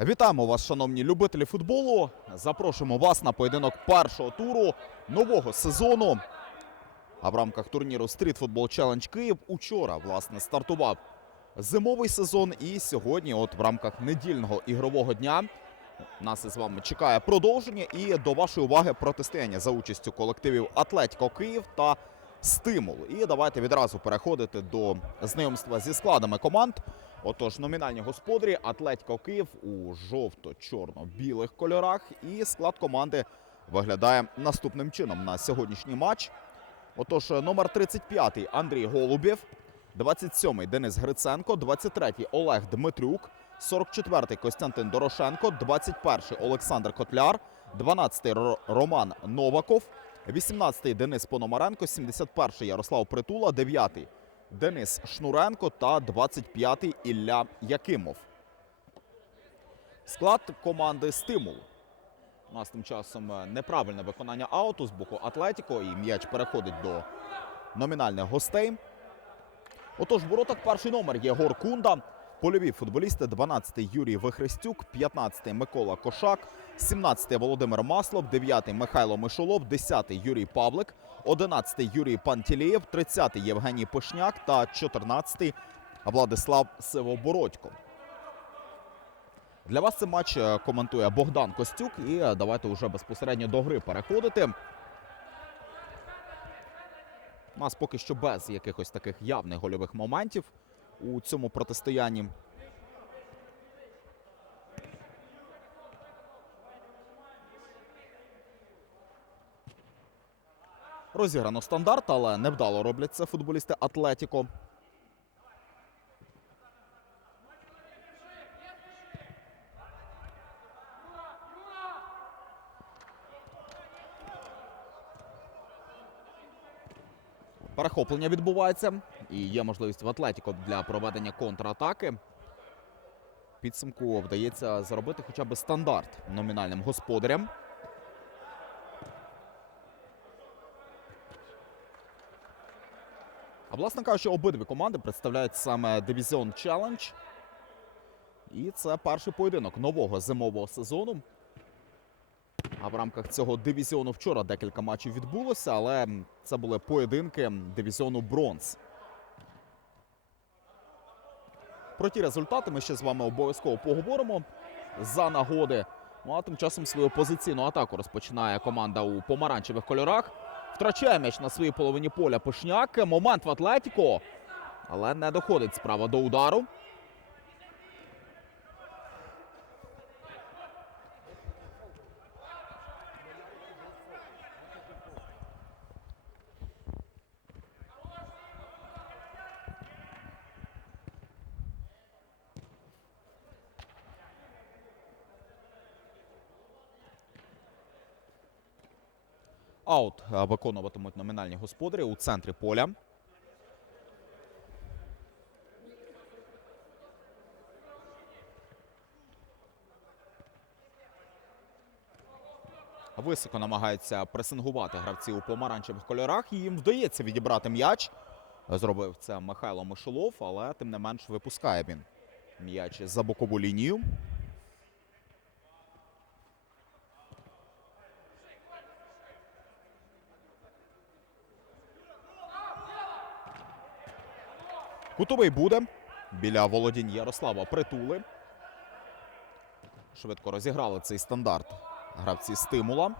Вітаємо вас, шановні любителі футболу. Запрошуємо вас на поєдинок першого туру нового сезону. А в рамках турніру Street Football Challenge Київ учора власне стартував зимовий сезон. І сьогодні, от в рамках недільного ігрового дня, нас із вами чекає продовження. І до вашої уваги протистояння за участю колективів Атлетіко Київ та Стимул. І давайте відразу переходити до знайомства зі складами команд. Отож, номінальні господарі Атлетіко Київ у жовто-чорно-білих кольорах. І склад команди виглядає наступним чином на сьогоднішній матч. Отож, номер 35 Андрій Голубєв, 27-й Денис Гриценко, 23-й Олег Дмитрюк, 44-й Костянтин Дорошенко, 21-й Олександр Котляр, 12-й Роман Новаков, 18-й Денис Пономаренко, 71-й Ярослав Притула, 9-й Денис Шнуренко та 25-й Ілля Якимов. Склад команди Стимул. У нас тим часом е, неправильне виконання ауту з боку Атлетіко, і м'яч переходить до номінальних гостей. Отож, в воротах перший номер Єгор Кунда. Польові футболісти 12-й Юрій Вихрестюк, 15-й Микола Кошак, 17-й Володимир Маслов, 9-й Михайло Мишолов, 10-й Юрій Павлик, 11-й Юрій Пантілєєв, 30-й Євгеній Пишняк та 14-й Владислав Сивобородько. Для вас цей матч е, коментує Богдан Костюк. І е, давайте вже безпосередньо до гри переходити. У нас поки що без якихось таких явних гольових моментів у цьому протистоянні. Розіграно стандарт, але невдало роблять це футболісти Атлетіко. Перехоплення відбувається. І є можливість в Атлетіко для проведення контратаки. Підсумку вдається заробити хоча б стандарт номінальним господарям. А власне кажучи, обидві команди представляють саме Division Challenge. І це перший поєдинок нового зимового сезону. А в рамках цього дивізіону вчора декілька матчів відбулося, але це були поєдинки дивізіону бронз. Про ті результати ми ще з вами обов'язково поговоримо за нагоди. Ну а тим часом свою позиційну атаку розпочинає команда у помаранчевих кольорах. Втрачає м'яч на своїй половині поля Пишняк. Момент в Атлетіко. Але не доходить справа до удару. Аут е, виконуватимуть номінальні господарі у центрі поля. Високо намагаються пресингувати гравці у помаранчевих кольорах. Їм вдається відібрати м'яч. Зробив це Михайло Мишолов, але тим не менш випускає він м'яч за бокову лінію. Кутовий буде біля володінь Ярослава Притули. Швидко розіграли цей стандарт гравці стимула.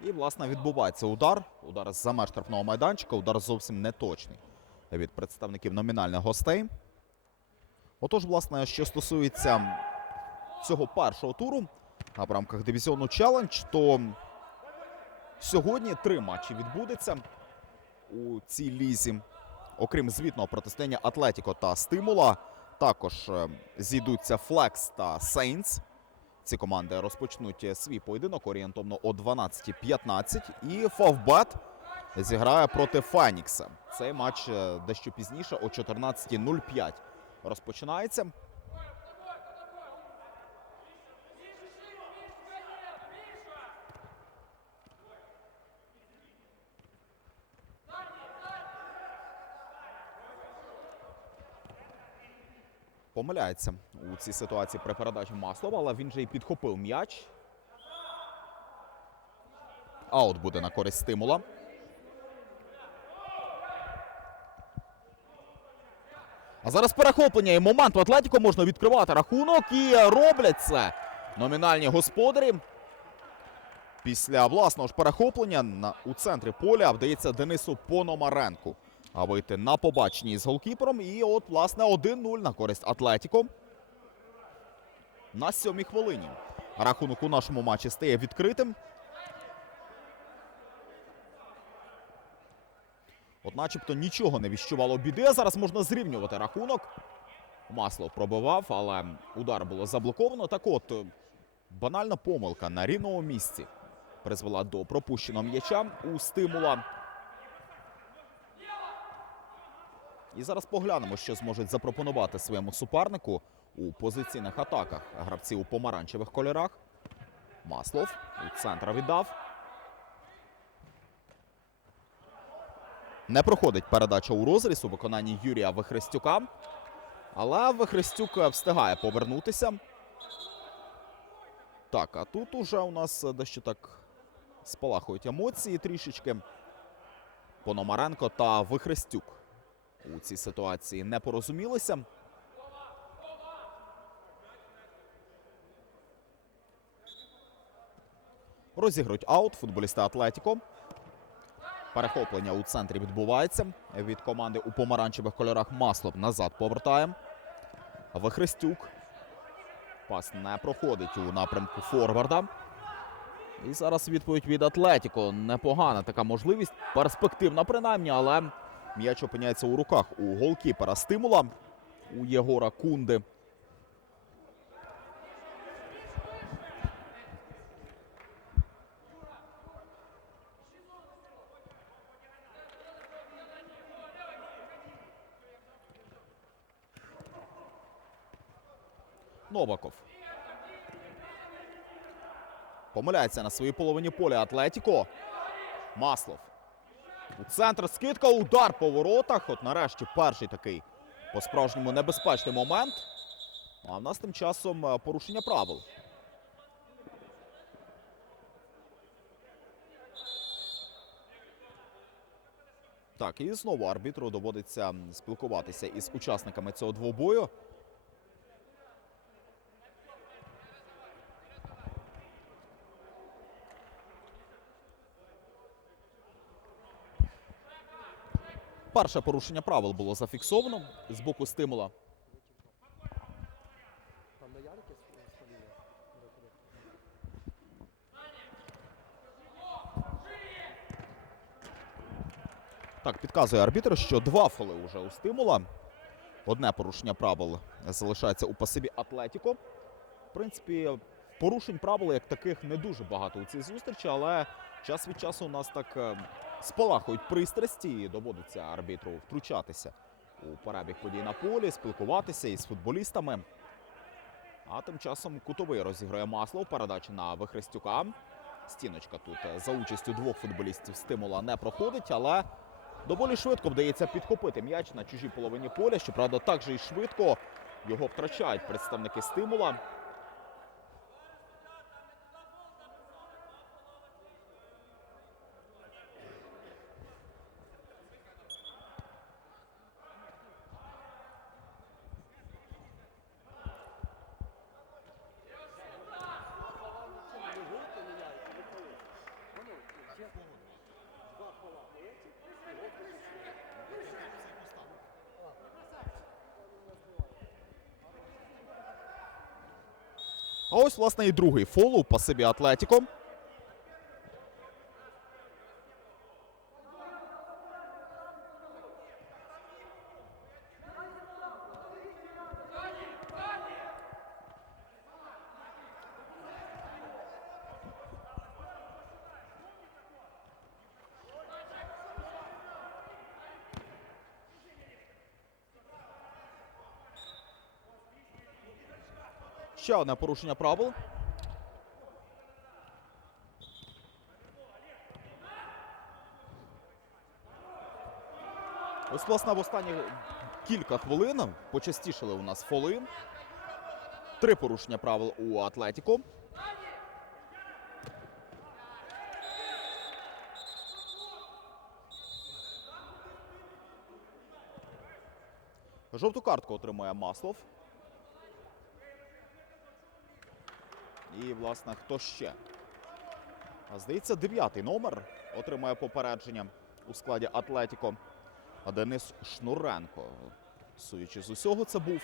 І, власне, відбувається удар. Удар з-за меж штрафного майданчика. Удар зовсім не точний від представників номінальних гостей. Отож, власне, що стосується цього першого туру, а в рамках дивізіону Челендж, то сьогодні три матчі відбудеться у цій лізі. Окрім звітного протистояння Атлетіко та Стимула, також е, зійдуться Флекс та Сейнс. Ці команди розпочнуть е, свій поєдинок орієнтовно о 12.15. І Фавбет зіграє проти Фенікса. Цей матч е, дещо пізніше о 14.05 розпочинається. Помиляється у цій ситуації при передачі Маслова, але він же і підхопив м'яч. Аут буде на користь стимула. А зараз перехоплення і момент в Атлетіко можна відкривати рахунок і роблять це номінальні господарі. Після власного ж перехоплення у центрі поля вдається Денису Пономаренку а вийти на побаченні з голкіпером. І от, власне, 1-0 на користь Атлетіко. На сьомій хвилині. Рахунок у нашому матчі стає відкритим. От начебто нічого не віщувало біди. Зараз можна зрівнювати рахунок. Маслов пробивав, але удар було заблоковано. Так от, банальна помилка на рівному місці призвела до пропущеного м'яча у стимула. І зараз поглянемо, що зможуть запропонувати своєму супернику у позиційних атаках. Гравці у помаранчевих кольорах. Маслов у центр віддав. Не проходить передача у розріз у виконанні Юрія Вихрестюка. Але Вихрестюк встигає повернутися. Так, а тут уже у нас дещо так спалахують емоції трішечки. Пономаренко та Вихрестюк у цій ситуації не порозумілися. Розігрують аут футболісти Атлетіко. Перехоплення у центрі відбувається від команди у помаранчевих кольорах Маслов назад повертає. Вихрестюк. Пас не проходить у напрямку Форварда. І зараз відповідь від Атлетіко. Непогана така можливість. Перспективна принаймні, але м'яч опиняється у руках у голкіпера стимула у Єгора Кунди. Новаков. Помиляється на своїй половині поля Атлетіко. Маслов. У центр скидка, удар по воротах. От нарешті перший такий по-справжньому небезпечний момент. А в нас тим часом е, порушення правил. Так, і знову арбітру доводиться спілкуватися із учасниками цього двобою. Перше порушення правил було зафіксовано з боку стимула. Так, підказує арбітр, що два фоли вже у стимула. Одне порушення правил залишається у пасиві Атлетіко. В принципі, порушень правил як таких не дуже багато у цій зустрічі, але час від часу у нас так е, спалахують пристрасті і доводиться арбітру втручатися у перебіг подій на полі, спілкуватися із футболістами. А тим часом кутовий розіграє масло. Передача на Вихрестюка. Стіночка тут за участю двох футболістів стимула не проходить, але доволі швидко вдається підхопити м'яч на чужій половині поля. Щоправда, так же і швидко його втрачають представники стимула. Власне, і другий фол у пасиві Атлетіко. Ще одне порушення правил. Ось, власне, в останніх кілька хвилин. Почастішали у нас фоли. Три порушення правил у Атлетіко. Жовту картку отримує Маслов. І, власне, хто ще? А, Здається, дев'ятий номер отримає попередження у складі Атлетіко. Денис Шнуренко. Суючи з усього, це був.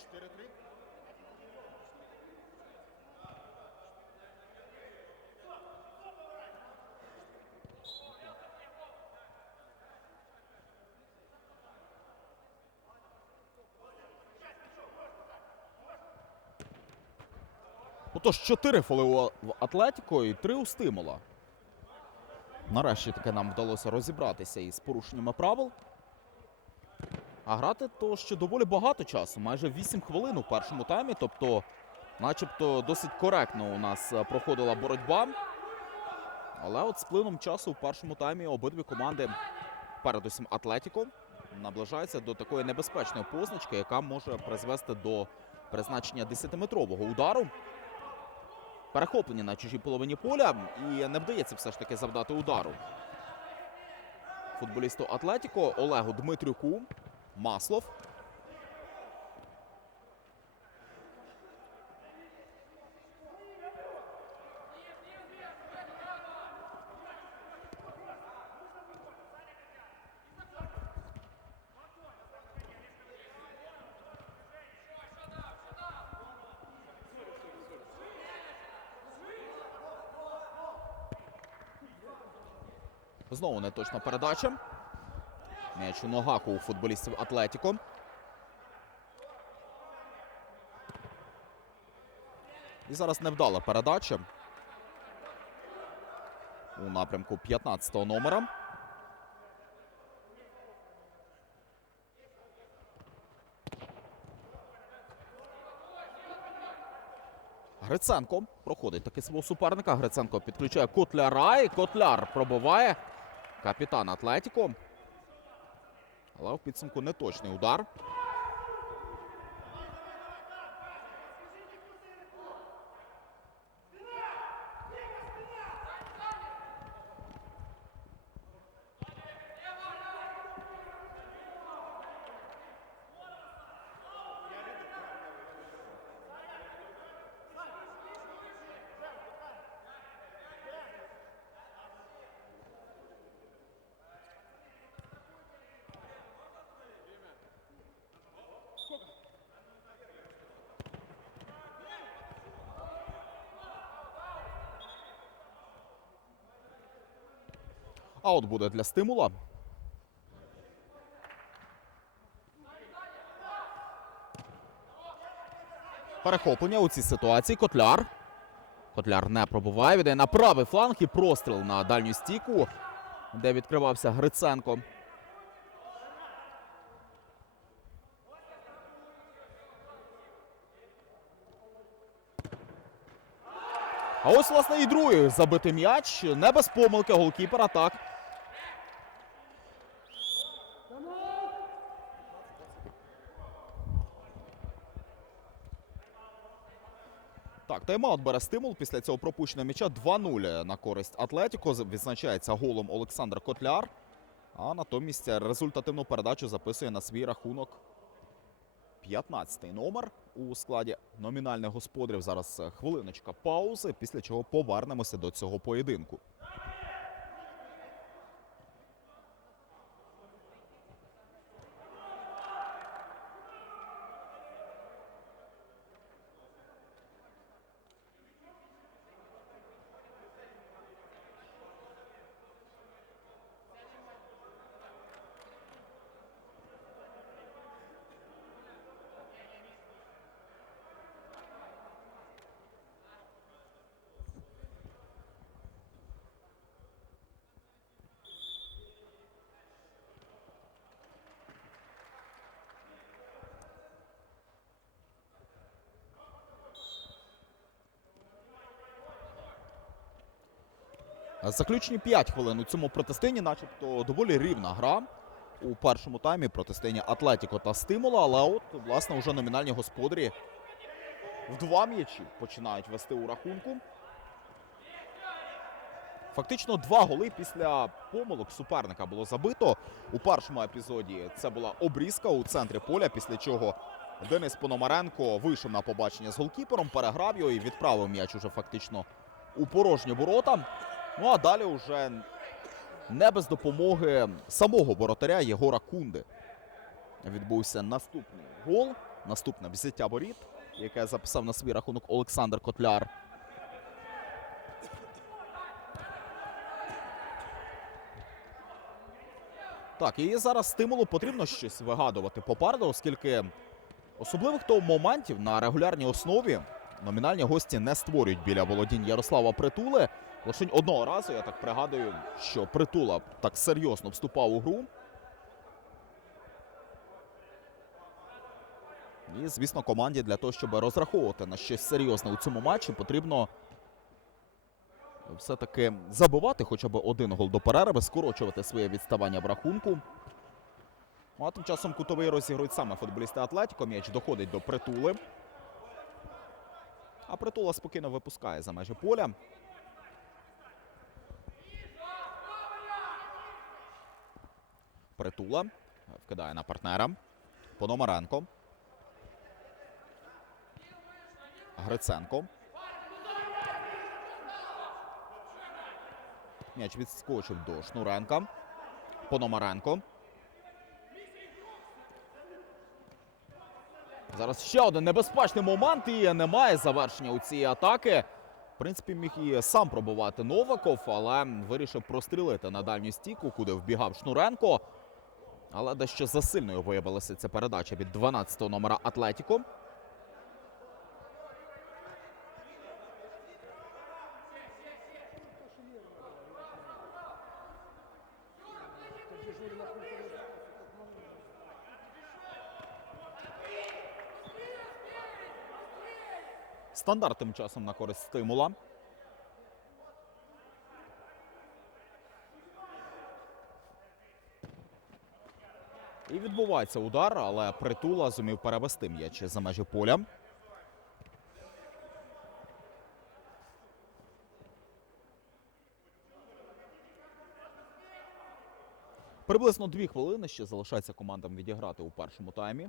4-3? Отож, 4 фоли у Атлетіко і 3 у стимула. Нарешті таки нам вдалося розібратися із порушеннями правил. А грати то ще доволі багато часу, майже 8 хвилин у першому таймі. Тобто, начебто, досить коректно у нас е, проходила боротьба. Але от з плином часу в першому таймі обидві команди, передусім Атлетіко, наближаються до такої небезпечної позначки, яка може призвести до призначення 10-метрового удару. Перехоплення на чужій половині поля і не вдається все ж таки завдати удару. Футболісту Атлетіко Олегу Дмитрюку. Маслов. Знову неточна передача. М'яч у ногах у футболістів Атлетіко. І зараз невдала передача у напрямку 15-го номера. Гриценко проходить таки свого суперника. Гриценко підключає Котляра і Котляр пробиває капітан Атлетіко. Але в підсумку неточний удар. Аут буде для стимула. Перехоплення у цій ситуації. Котляр. Котляр не пробуває. Віддає на правий фланг і простріл на дальню стійку, де відкривався Гриценко. А ось, власне, і другий забитий м'яч. Не без помилки голкіпера, так. Так, тайм-аут бере стимул після цього пропущеного м'яча 2-0 на користь Атлетіко. Відзначається голом Олександр Котляр. А натомість результативну передачу записує на свій рахунок 15-й номер у складі номінальних господарів. Зараз е, хвилиночка паузи, після чого повернемося до цього поєдинку. Заключні 5 хвилин у цьому протистоянні, начебто доволі рівна гра. У першому таймі протистояння Атлетіко та Стимула, але от, власне, уже номінальні господарі в два м'ячі починають вести у рахунку. Фактично два голи після помилок суперника було забито. У першому епізоді це була обрізка у центрі поля, після чого Денис Пономаренко вийшов на побачення з голкіпером, переграв його і відправив м'яч уже фактично у порожні ворота. Ну а далі вже не без допомоги самого воротаря Єгора Кунди. Відбувся наступний гол, наступне взяття воріт, яке записав на свій рахунок Олександр Котляр. Так, і зараз стимулу потрібно щось вигадувати попереду, оскільки особливих то моментів на регулярній основі номінальні гості не створюють біля володінь Ярослава Притули. Лише одного разу, я так пригадую, що Притула так серйозно вступав у гру. І, звісно, команді для того, щоб розраховувати на щось серйозне у цьому матчі, потрібно все-таки забивати хоча б один гол до перерви, скорочувати своє відставання в рахунку. Ну, а тим часом кутовий розігрують саме футболісти Атлетіко. М'яч доходить до притули. А притула спокійно випускає за межі поля. Притула вкидає на партнера. Пономаренко. Гриценко. М'яч відскочив до Шнуренка. Пономаренко. Зараз ще один небезпечний момент і немає завершення у цієї атаки. В принципі, міг і сам пробувати Новаков, але вирішив прострілити на дальню стійку, куди вбігав Шнуренко. Але дещо засильною виявилася ця передача від 12-го номера Атлетіко. Стандарт тим часом на користь стимула. Відбувається удар, але притула зумів перевести м'яч за межі поля. Приблизно дві хвилини ще залишається командам відіграти у першому таймі.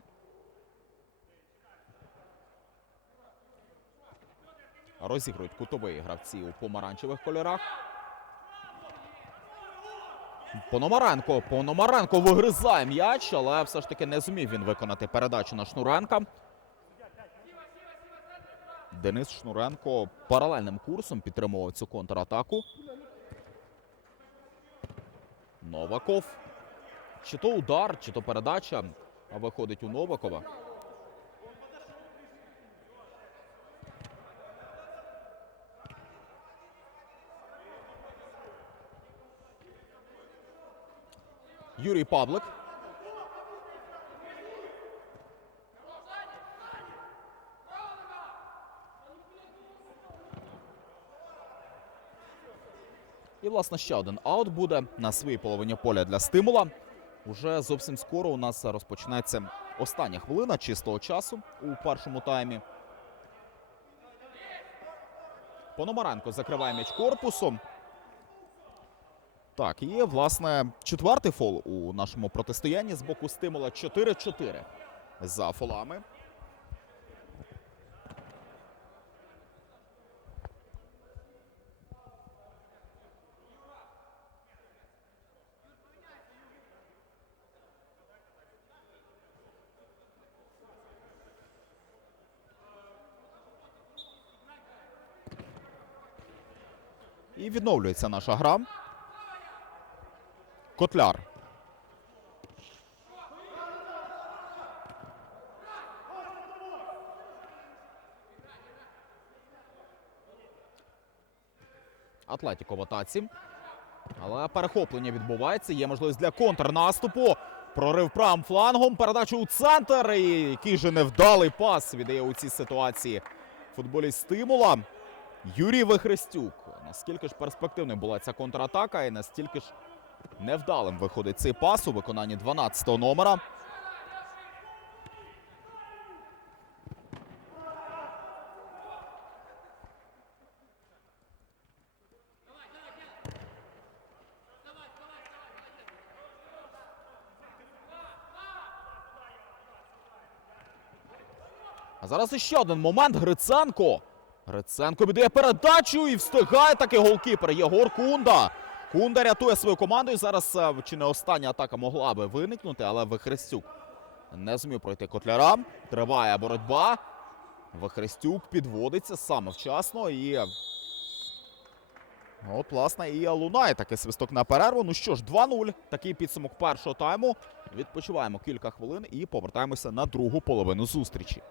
Розігрують кутовий гравці у помаранчевих кольорах. Пономаренко. Пономаренко вигризає м'яч, але все ж таки не зумів він виконати передачу на Шнуренка. Денис Шнуренко паралельним курсом підтримував цю контратаку. Новаков. Чи то удар, чи то передача. Виходить у Новакова. Юрій Павлик. І, власне, ще один аут буде на своїй половині поля для стимула. Уже зовсім скоро у нас розпочнеться остання хвилина чистого часу у першому таймі. Пономаренко закриває м'яч корпусом. Так, і власне четвертий фол у нашому протистоянні з боку стимула 4-4. за фолами. І відновлюється наша гра. Котляр. Атлетіко в атаці. Але перехоплення відбувається. Є можливість для контрнаступу. Прорив правим флангом. Передача у центр. І який же невдалий пас віддає у цій ситуації футболіст стимула. Юрій Вихрестюк. Наскільки ж перспективною була ця контратака, і настільки ж невдалим виходить цей пас у виконанні 12-го номера. А зараз іще один момент. Гриценко. Гриценко віддає передачу і встигає таки голкіпер Єгор Кунда. Кунда рятує свою команду. І зараз е, чи не остання атака могла би виникнути, але Вихрестюк не зумів пройти котляра. Триває боротьба. Вихрестюк підводиться саме вчасно і. От, власне, і лунає такий свисток на перерву. Ну що ж, 2-0. Такий підсумок першого тайму. Відпочиваємо кілька хвилин і повертаємося на другу половину зустрічі.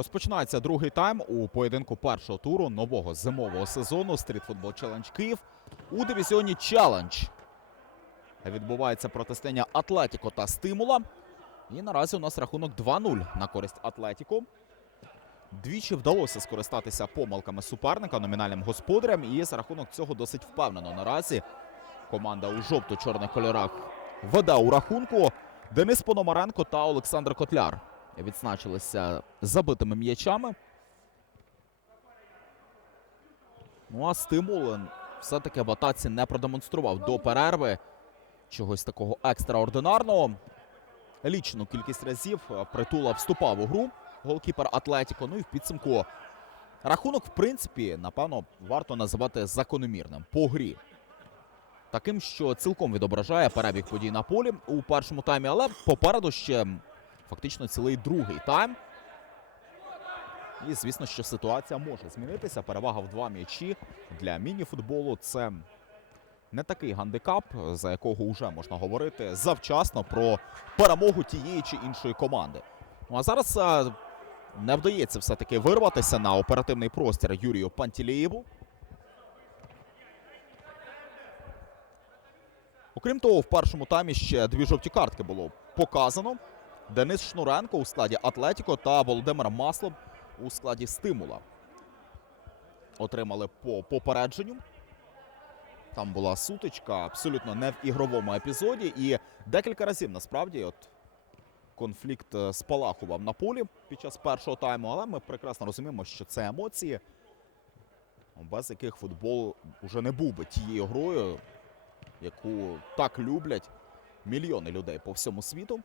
Розпочинається другий тайм у поєдинку першого туру нового зимового сезону Football Challenge Київ у дивізіоні Challenge. Відбувається протистояння Атлетіко та Стимула. І наразі у нас рахунок 2-0 на користь Атлетіко. Двічі вдалося скористатися помилками суперника номінальним господарям. І за рахунок цього досить впевнено наразі. Команда у жовто-чорних кольорах веде у рахунку. Денис Пономаренко та Олександр Котляр відзначилися забитими м'ячами. Ну а стимул все-таки в атаці не продемонстрував до перерви чогось такого екстраординарного. Лічну кількість разів притула вступав у гру голкіпер Атлетіко. Ну і в підсумку рахунок, в принципі, напевно, варто називати закономірним по грі. Таким, що цілком відображає перебіг подій на полі у першому таймі, але попереду ще фактично цілий другий тайм. І звісно, що ситуація може змінитися. Перевага в два м'ячі для міні-футболу це не такий гандикап, за якого вже можна говорити завчасно про перемогу тієї чи іншої команди. Ну а зараз е, не вдається все-таки вирватися на оперативний простір Юрію Пантілєєву. Окрім того, в першому таймі ще дві жовті картки було показано. Денис Шнуренко у складі Атлетіко та Володимир Маслов у складі Стимула. Отримали по попередженню. Там була сутичка, абсолютно не в ігровому епізоді. І декілька разів насправді от конфлікт е, спалахував на полі під час першого тайму. Але ми прекрасно розуміємо, що це емоції, без яких футбол уже не був би тією грою, яку так люблять мільйони людей по всьому світу.